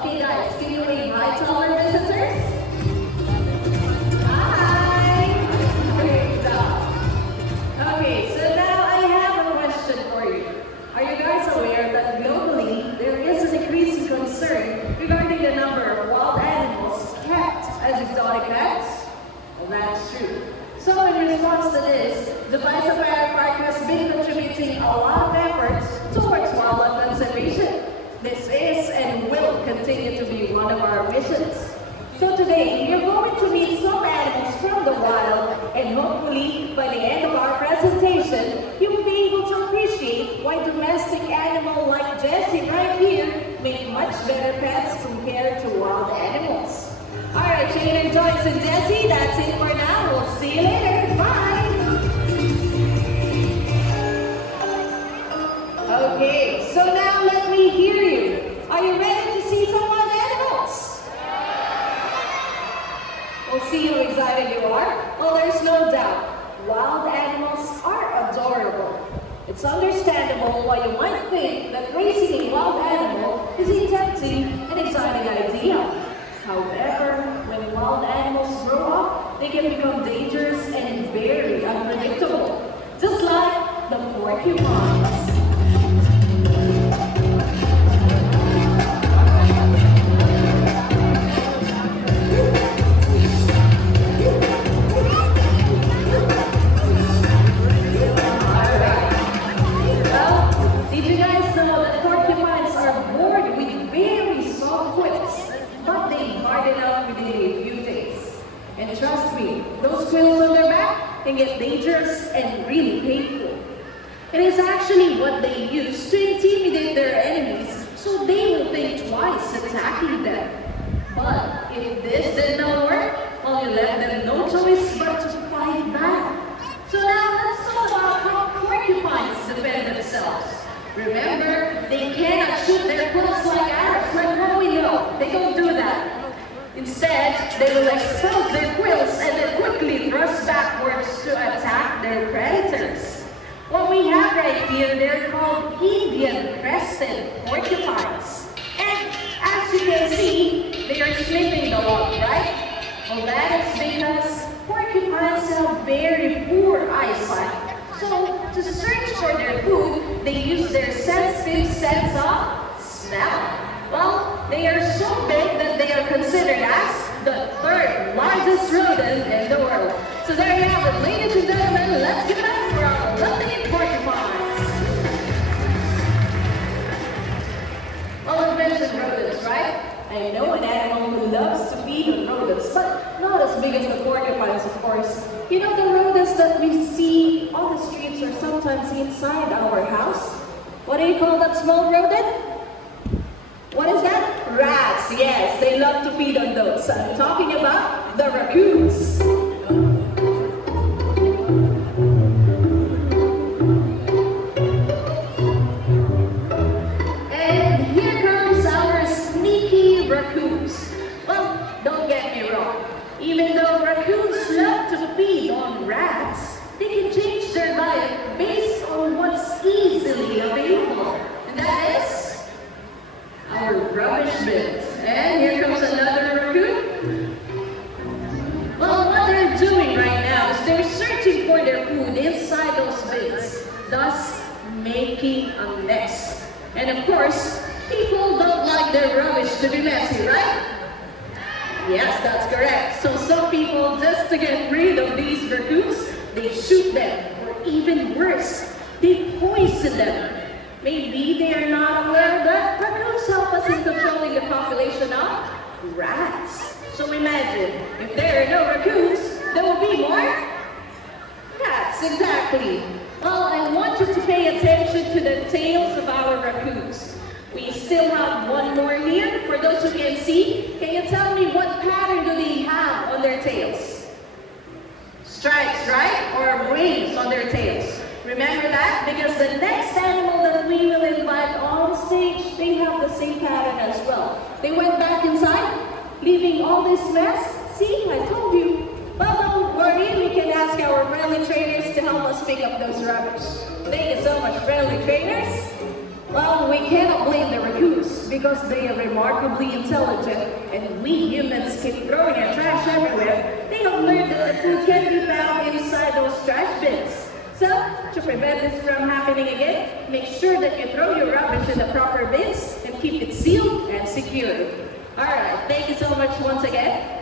Okay guys, can you wave hi to our visitors? Hi! Great job. Okay, so now I have a question for you. Are you guys aware that globally there is an increasing concern regarding the number of wild animals kept as exotic pets? Well, that's true. So in response to this, the Biosphera Park has been contributing a lot of efforts towards wildlife conservation. This is and will continue to be one of our missions. So today, you're going to meet some animals from the wild, and hopefully, by the end of our presentation, you will be able to appreciate why domestic animals like Jessie right here make much better pets compared to wild animals. Alright, Shane, Joyce, and Jessie, that's it for now. We'll see you later. Bye! Okay, so now let me hear you. Are you ready to see some wild animals? We'll see how excited you are. Well, there's no doubt. Wild animals are adorable. It's understandable why you might think that raising a wild animal is a tempting and exciting idea. However, when wild animals grow up, they can become dangerous and very unpredictable. Just like the porcupines. Did you guys know that porcupines are born with very soft quills, but they harden up within a few days? And trust me, those quills on their back can get dangerous and really painful. It is actually what they use to intimidate their enemies, so they will think twice attacking them. But if this did not work, well, you left them no choice but to fight back. So now let's talk about how porcupines defend themselves. Remember, they cannot shoot their quills like arrows, like what we know. They don't do that. Instead, they will expose their quills and then quickly thrust backwards to attack their predators. What we have right here, they're called Indian crested porcupines. And as you can see, they are sleeping a lot, right? Well, that is because porcupines have very poor eyesight. So, to search for their food, they use their sensitive sense of smell. Well, they are so big that they are considered as the third largest rodent in the world. So there you have it, ladies and gentlemen, let's give it up for our lovely porcupines. Well, I mentioned rodents, right? I know an animal who loves to feed on rodents, but not as big as the porcupines, of course. You know the rodents that we see on the streets or sometimes inside our house? What do you call that small rodent? What is that? Rats, yes, they love to feed on those. I'm talking about the raccoons. And here comes our sneaky raccoons. Well, don't get me wrong. Even though raccoons love to feed on rats, they can change their diet based on what's easily available. And that is our rubbish bins. And here comes another raccoon. Well, what they're doing right now is they're searching for their food inside those bins, thus making a mess. And of course, people don't like their rubbish to be messy, right? Yes, that's correct. So some people, just to get rid of these raccoons, they shoot them, or even worse, they poison them. Maybe they are not aware that raccoons help us in controlling the population of rats. So imagine, if there are no raccoons, there will be more rats, exactly. Well, I want you to pay attention to the tails of our raccoons. We still have one more here. For those who can see, can you tell me what pattern do they have on their tails? Stripes, right? Or rings on their tails. Remember that? Because the next animal that we will invite on stage, they have the same pattern as well. They went back inside, leaving all this mess. See, I told you. Well, don't worry, we can ask our friendly trainers to help us pick up those rubbish. Thank you so much, friendly trainers. Well, we cannot blame the raccoons because they are remarkably intelligent and we humans keep throwing our trash everywhere. They have learned that the food can be found inside those trash bins. So, to prevent this from happening again, make sure that you throw your rubbish in the proper bins and keep it sealed and secure. Alright, thank you so much once again.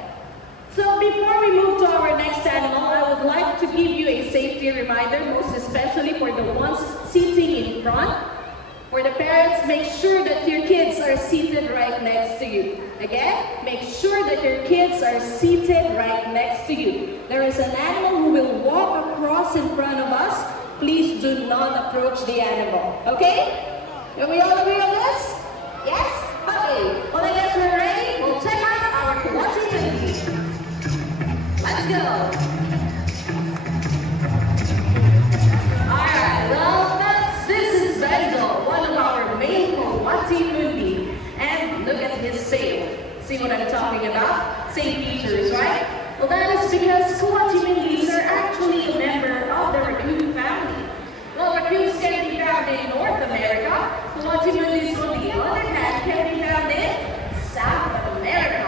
So before we move to our next animal, I would like to give you a safety reminder, most especially for the ones sitting in front. For the parents, make sure that your kids are seated right next to you. Again, make sure that your kids are seated right next to you. There is an animal who will walk across in front of us. Please do not approach the animal. Okay? Are we all agree on this? Yes? Okay. Well, I guess we're ready. We'll check out our Kawati Mundi. Let's go. Alright, well, this is Benzo, one of our main Kawati Mundi. And look at his sail. See what I'm talking about? Same features, right? Well, that is because Kawati Mundis are actually a member of the raccoon family. Well, raccoons can be found in North America. Kawati Mundis, on the other hand, can be found in South America.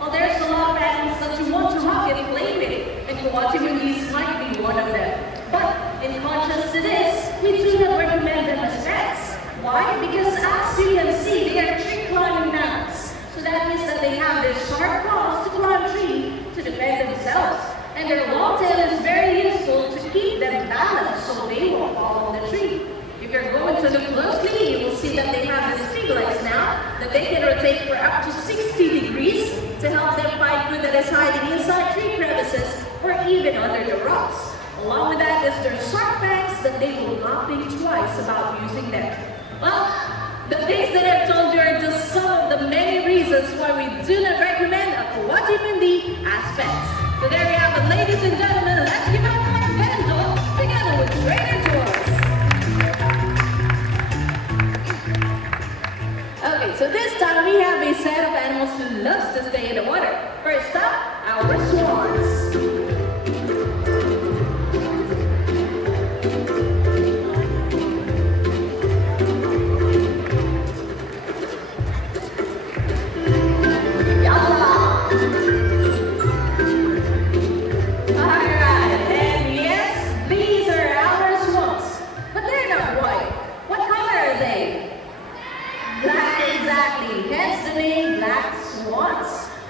Well, there's a lot of animals that you want to hug and play with, and Kawati Mundis might be one of them. But in contrast to this, we do not recommend them as pets. Why? Because as you can see, they are tree climbing mammals. So that means that they have their sharp claws to climb tree to defend themselves. And their long tail is very useful to keep them balanced so they won't fall on the tree. If you're going to look closely, you will see that they have these big legs now that they can rotate for up to 60 degrees to help them find food that is hiding inside tree crevices or even under the rocks. Along with that is their sharp fangs that they will not think twice about using them. Well, the things that I've told you are just some of the many reasons why we do not recommend a Kawati Mundi as pets. So there you have it, ladies and gentlemen. Let's give it up for Benzo together with Trader George. Okay, so this time we have a set of animals who loves to stay in the water. First up, our swans.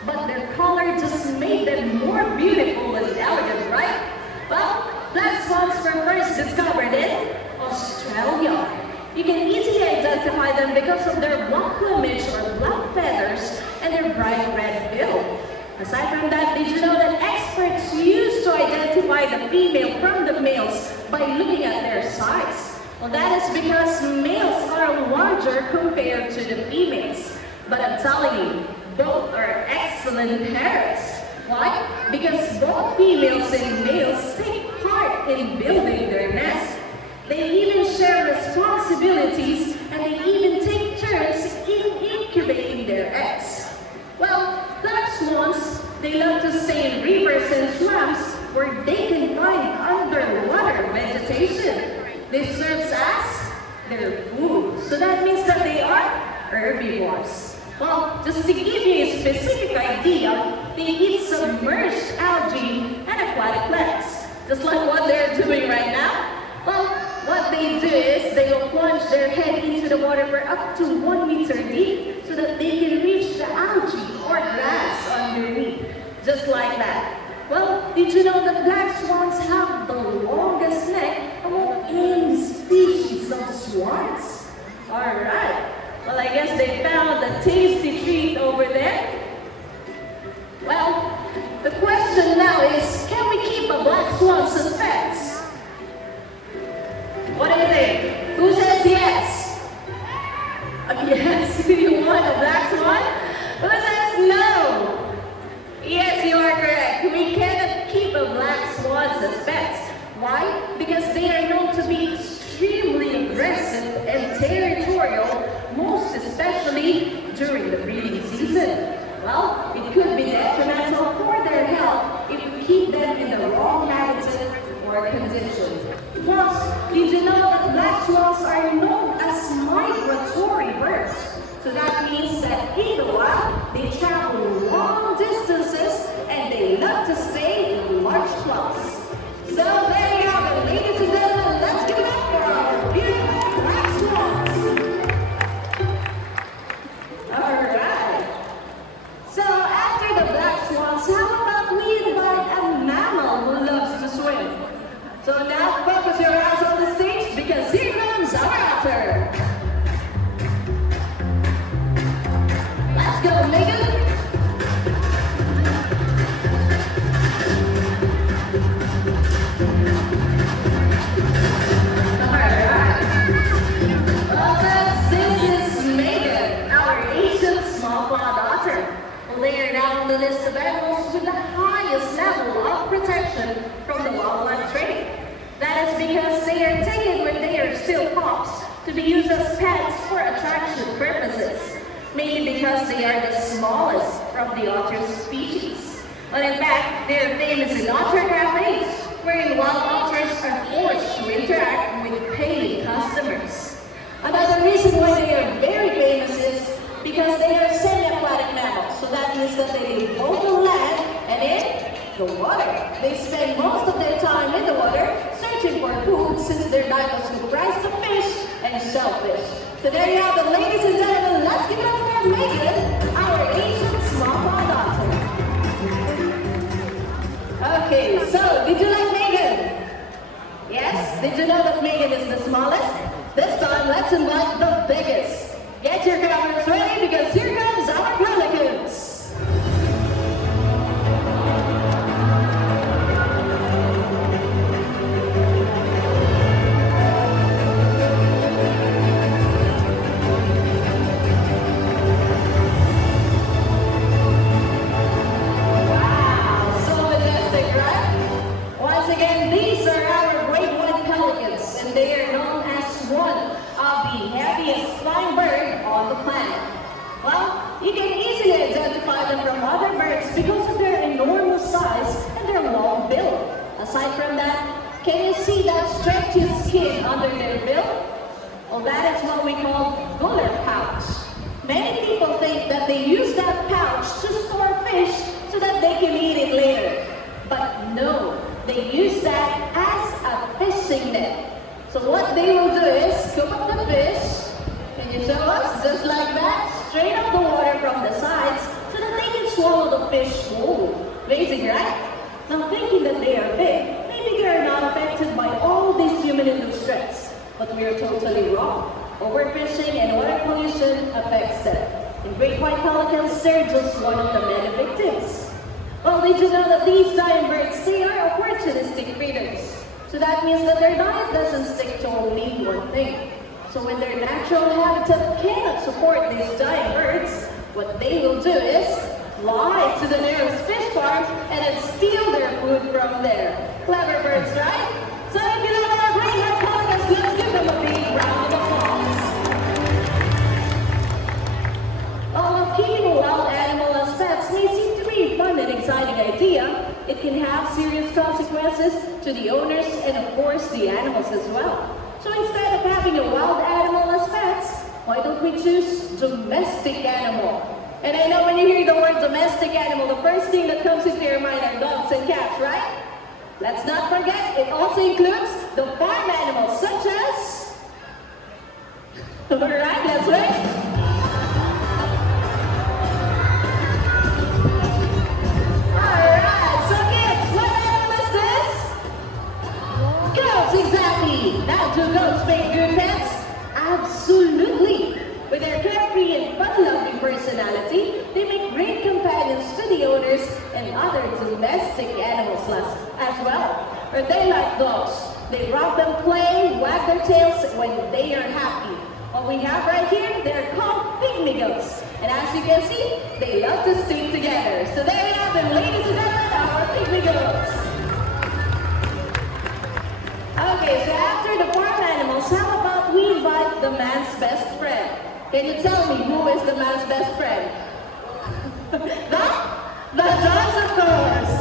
But their color just made them more beautiful and elegant, right? Well, black swans were first discovered in Australia. You can easily identify them because of their black plumage or black feathers and their bright red bill. Aside from that, did you know that experts used to identify the female from the males by looking at their size? Well, that is because males are larger compared to the females. But I'm telling you, both are excellent parents. Why? Because both females and males take part in building their nest. They even share responsibilities and they even take turns in incubating their eggs. Well, black swans, they love to stay in rivers and swamps where they can find underwater vegetation. This serves as their food. So that means that they are herbivores. Well, just to give you a specific idea, they eat submerged algae and aquatic plants. Just like what they're doing right now. Well, what they do is they will plunge their head into the water for up to 1 meter deep so that they can reach the algae or grass underneath. Just like that. Well, did you know that black swans have the longest neck among any species of swans? Alright. Well, I guess they found a tasty treat over there. Well, the question now is, can we keep a black swan as pets? What do you think? Who says yes? Yes, you want a black swan? Who says no? Yes, you are correct. We cannot keep a black swan as pets. Why? Because they are known to be extremely aggressive and territorial, most especially during the breeding season. Well, it could be detrimental for their health if we keep them in the wrong habitat or conditions. Plus, did you know that black swans are known as migrant Let's go, Megan. This is Megan, our Asian small clawed otter. Well, they are now on the list of animals with the highest level of protection from the wildlife trade. That is because they are taken when they are still pups to be used as pets for attraction purposes, mainly because they are the smallest from the otter species. But in fact, they are famous in otter cafes, wherein wild otters are forced to interact with paying customers. Another reason why they are very famous is because they are semi-aquatic mammals. So that means that they live both on land and in the water. They spend most of their time in the water searching for food since their diet is comprised of fish and shellfish. So there you have it, ladies and gentlemen. Let's give it up for Megan, our Asian small-clawed otter. Okay, so did you like Megan? Yes? Did you know that Megan is the smallest? This time, let's invite the biggest. Get your cameras ready because here comes our pelicans. Wow, so majestic, right? Once again, these are our great white pelicans, and they are known as one of the heaviest flying bird on the planet. Well, you can easily identify them from other birds because of their enormous size and their long bill. Aside from that, can you see that stretchy skin under their bill? Well, that is what we call gular pouch. Many people think that they use that pouch to store fish so that they can eat it later. But no, they use that as a fishing net. So what they will do is scoop up the fish, can you show us? Just like that, straight up the water from the sides so that they can swallow the fish whole. Amazing, right? Now thinking that they are big, maybe they are not affected by all these human-induced stress. But we are totally wrong. Overfishing and water pollution affects them. And great white pelicans, they're just one of the many victims. Well, did you know that these giant birds, they are opportunistic feeders? So that means that their diet doesn't stick to only one thing. So when their natural habitat cannot support these giant birds, what they will do is fly to the nearest fish farm and then steal their food from there. Clever birds, right? So if you know our great white pelicans, let's give them a big round of applause. Although keeping a wild animal as pets may seem to be a fun and exciting idea, it can have serious consequences to the owners and of course the animals as well. So instead of having a wild animal as pets, why don't we choose domestic animal? And I know when you hear the word domestic animal, the first thing that comes into your mind are dogs and cats, right? Let's not forget, it also includes the farm animals such as... Alright, that's right. Exactly. Now, do goats make good pets? Absolutely. With their carefree and fun-loving personality, they make great companions to the owners and other domestic animals as well. Or they like dogs. They rock them, play, wag their tails when they are happy. What we have right here, they're called pygmy goats. And as you can see, they love to stick together. So there you have them, ladies and gentlemen, our pygmy goats. Okay, so after the farm animals, how about we invite the man's best friend? Can you tell me who is the man's best friend? The dogs, of course.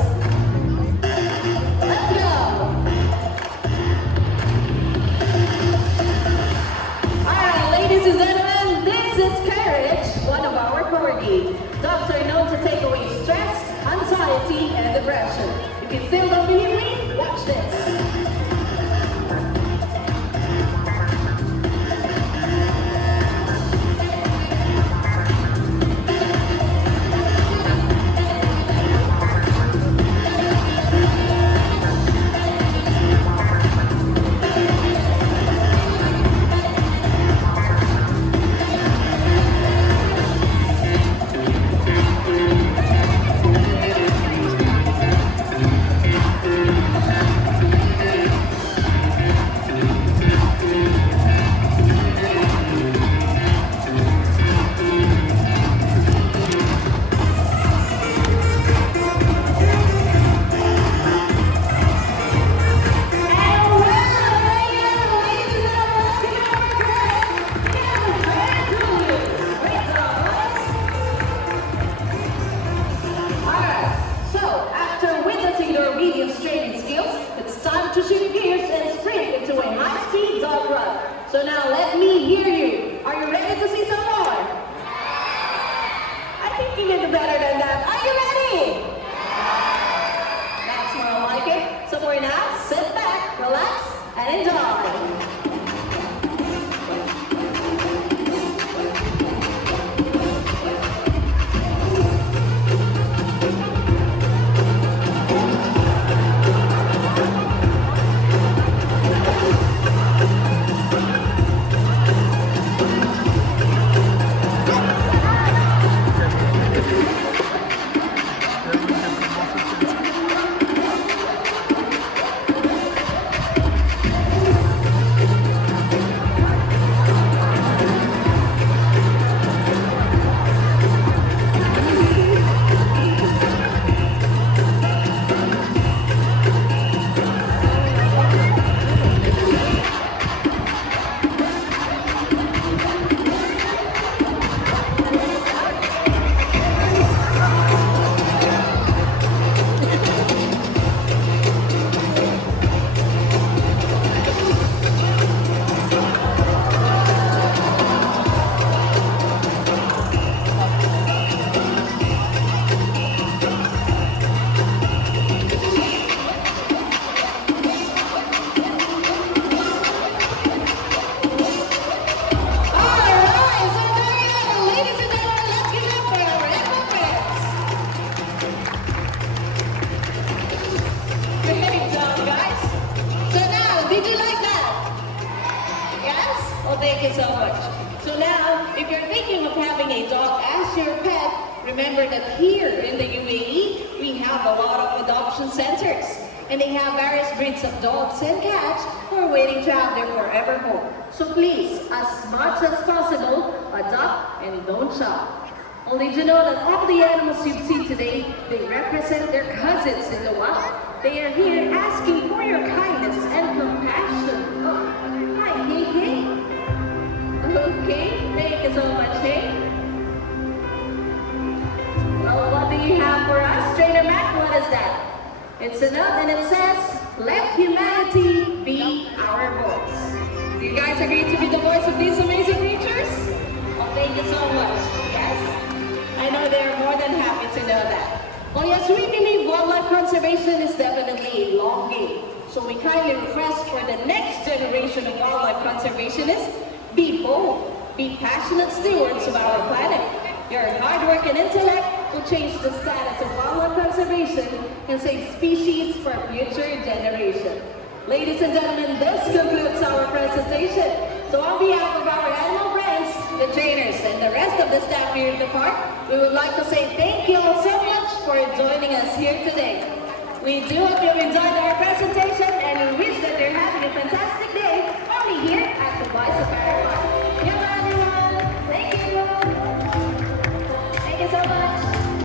Let's go. Alright, ladies and gentlemen, this is Courage, one of our corgi. Dogs are known to take away stress, anxiety, and depression. If you still don't believe me, watch this. Even better than that. Are you ready? That's more like it. So for now, sit back, relax, and enjoy. Thank you so much. So now, if you're thinking of having a dog as your pet, remember that here in the UAE, we have a lot of adoption centers. And they have various breeds of dogs and cats who are waiting to have their forever home. So please, as much as possible, adopt and don't shop. Only to know that all the animals you see today, they represent their cousins in the wild. They are here asking for your kindness and compassion. Oh, hi, Kiki. Okay, thank you so much, hey? Well, what do you have for us? Trainer Mac, what is that? It's a note and it says, let humanity be our voice. Do you guys agree to be the voice of these amazing creatures? Oh, thank you so much. Yes? I know they're more than happy to know that. Oh yes, we believe wildlife conservation is definitely a long game. So we kindly request for the next generation of wildlife conservationists, be bold, be passionate stewards of our planet. Your hard work and intellect will change the status of wildlife conservation and save species for future generations. Ladies and gentlemen, this concludes our presentation. So on behalf of our animal friends, the trainers, and the rest of the staff here at the park, we would like to say thank you all so much for joining us here today. We do hope you enjoyed our presentation and we wish that you're having a fantastic day only here at the Dubai Safari Park. Goodbye everyone. Thank you. Thank you so much.